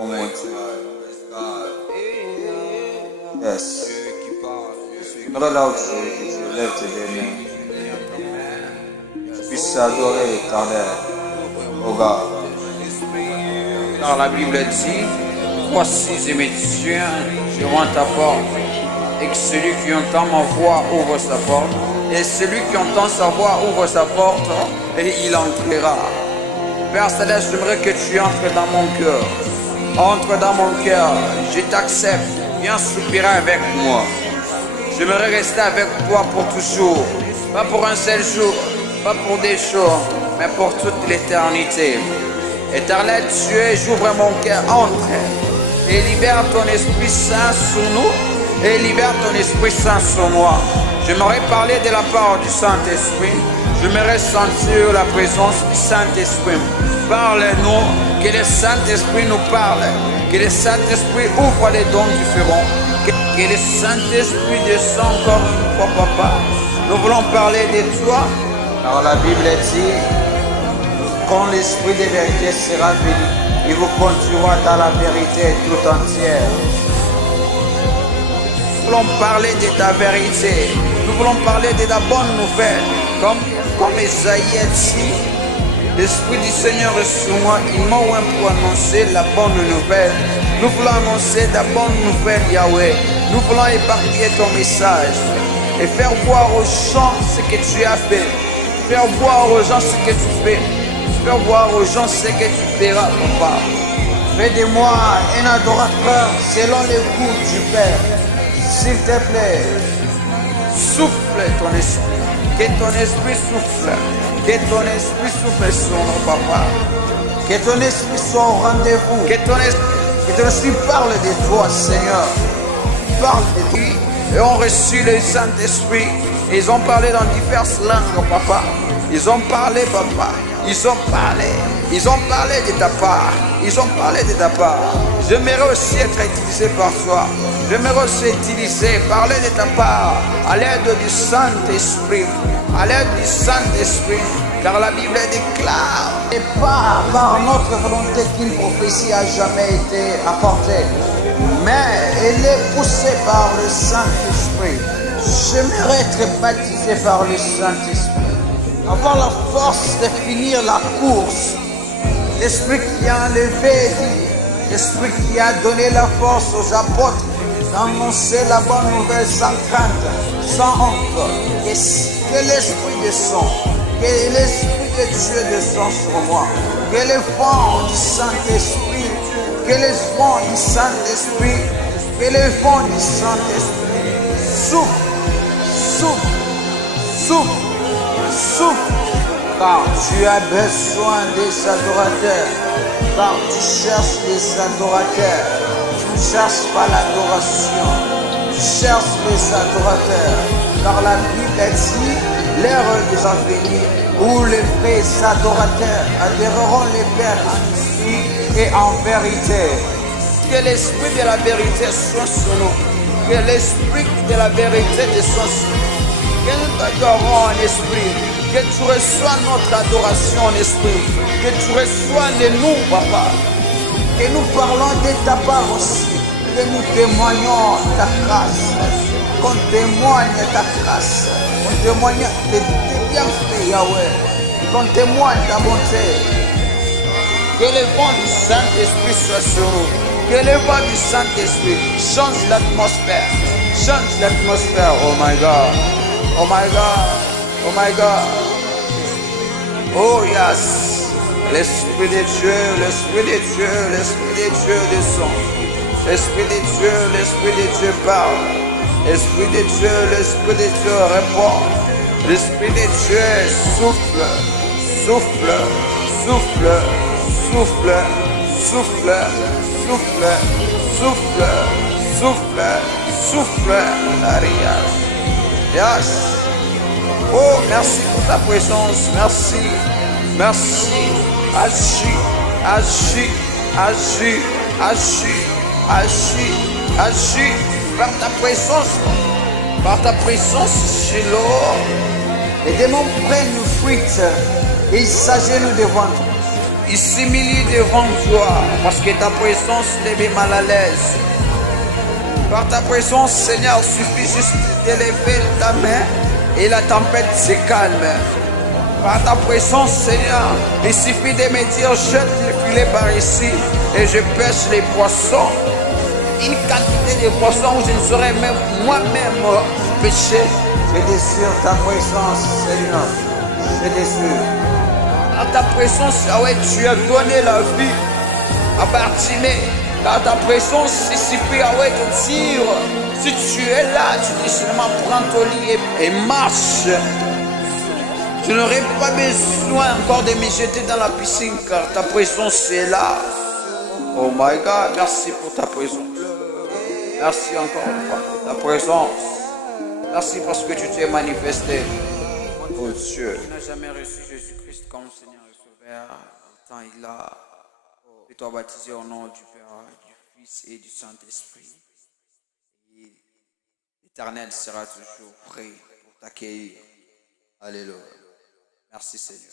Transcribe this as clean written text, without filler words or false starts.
Oh mon Dieu. Yes. J'aimerais là où tu es, que tu lèves tes deux mains. Tu puisses adorer l'Éternel. Oh God. Car la Bible dit, voici je me tiens devant ta porte, et que celui qui entend ma voix ouvre sa porte, et celui qui entend sa voix ouvre sa porte, et il entrera. Père Céleste, j'aimerais que tu entres dans mon cœur. Entre dans mon cœur, je t'accepte, viens soupirer avec moi. J'aimerais rester avec toi pour toujours, pas pour un seul jour, pas pour des jours, mais pour toute l'éternité. Éternel Dieu, j'ouvre mon cœur, entre et libère ton Esprit Saint sur nous et libère ton Esprit Saint sur moi. J'aimerais parler de la part du Saint-Esprit. J'aimerais sentir la présence du Saint-Esprit. Parle-nous, que le Saint-Esprit nous parle, que le Saint-Esprit ouvre les dons différents, que le Saint-Esprit descend encore une fois, Papa. Nous voulons parler de toi. Alors la Bible dit, quand l'Esprit de vérité sera venu, il vous conduira dans la vérité tout entière. Nous voulons parler de ta vérité. Nous voulons parler de ta bonne nouvelle. Comme Esaïe dit, l'Esprit du Seigneur est sur moi. Il m'a oint pour annoncer la bonne nouvelle. Nous voulons annoncer ta bonne nouvelle, Yahweh. Nous voulons éparpiller ton message et faire voir aux gens ce que tu as fait. Faire voir aux gens ce que tu fais. Faire voir aux gens ce que tu feras, Papa. Fais de moi un adorateur selon le goût du Père. S'il te plaît. Souffle ton esprit. Que ton esprit souffle. Que ton esprit souffle sur nous, Papa. Que ton esprit soit au rendez-vous. Que ton esprit parle de toi, Seigneur. Parle de toi. Et ont reçu le Saint-Esprit. Ils ont parlé dans diverses langues, Papa. Ils ont parlé, Papa. Ils ont parlé. Ils ont parlé de ta part. Ils ont parlé de ta part. J'aimerais aussi être utilisé par toi. J'aimerais aussi utiliser, parler de ta part, à l'aide du Saint-Esprit. À l'aide du Saint-Esprit. Car la Bible déclare. Et pas par notre volonté qu'une prophétie a jamais été apportée. Mais elle est poussée par le Saint-Esprit. J'aimerais être baptisé par le Saint-Esprit. Avoir la force de finir la course. L'Esprit qui a enlevé, l'Esprit qui a donné la force aux apôtres d'annoncer la bonne nouvelle sans crainte, sans honte. Que l'Esprit descend, que l'Esprit de Dieu descend sur moi. Que le vent du Saint-Esprit, que le vent du Saint-Esprit, que le vent du Saint-Esprit souffle, souffle, souffle. Souffle, car tu as besoin des adorateurs, car tu cherches des adorateurs, tu ne cherches pas l'adoration, tu cherches les adorateurs, car la Bible dit, l'heure est déjà venue où les vrais adorateurs adoreront les Pères en esprit et en vérité. Que l'Esprit de la vérité soit sur nous, que l'Esprit de la vérité descend sur nous. Que nous t'adorons en esprit, que tu reçois notre adoration en esprit, que tu reçois de nous, Papa. Que nous parlons de ta part aussi, que nous témoignons ta grâce, qu'on témoigne ta grâce, qu'on témoigne tes bienfaits, Yahweh, qu'on témoigne ta bonté. Que le vent du Saint-Esprit soit sur nous, que le vent du Saint-Esprit change l'atmosphère, oh my God. Oh my God, oh my God. Oh yes. L'Esprit de Dieu, l'Esprit de Dieu, l'Esprit de Dieu descend. L'Esprit de Dieu parle. L'Esprit de Dieu répond. L'Esprit de Dieu souffle, souffle, souffle, souffle, souffle, souffle, souffle, souffle, souffle, Arias. Yes. Oh, merci pour ta présence. Merci. Merci. Agis, agis, agis, agis, agis, agis par ta présence. Par ta présence, Shiloh. Les démons prennent nous fuite et ils s'agenouillent devant nous. il s'humilie devant toi parce que ta présence les met mal à l'aise. Par ta présence, Seigneur, suffit juste d'élever ta main et la tempête se calme. Par ta présence, Seigneur, il suffit de me dire jette le filet par ici et je pêche les poissons. Une quantité de poissons où je ne saurais même moi-même pêcher. Je désire ta présence, Seigneur. Je désire. Par ta présence, ah ouais, tu as donné la vie à Bartimée. Par ta présence, il suffit ah ouais, de dire, si tu es là, tu dis seulement prends ton lit et marche. Je n'aurai pas besoin encore de me jeter dans la piscine car ta présence est là. Oh my God, merci pour ta présence. Merci encore une fois pour ta présence. Merci parce que tu t'es manifesté. Oh Dieu. Tu n'as jamais reçu Jésus-Christ comme Seigneur et Sauveur. Tant il a été baptisé au nom du Père, du Fils et du Saint-Esprit. L'Éternel sera toujours prêt pour t'accueillir. Alléluia. Merci Seigneur.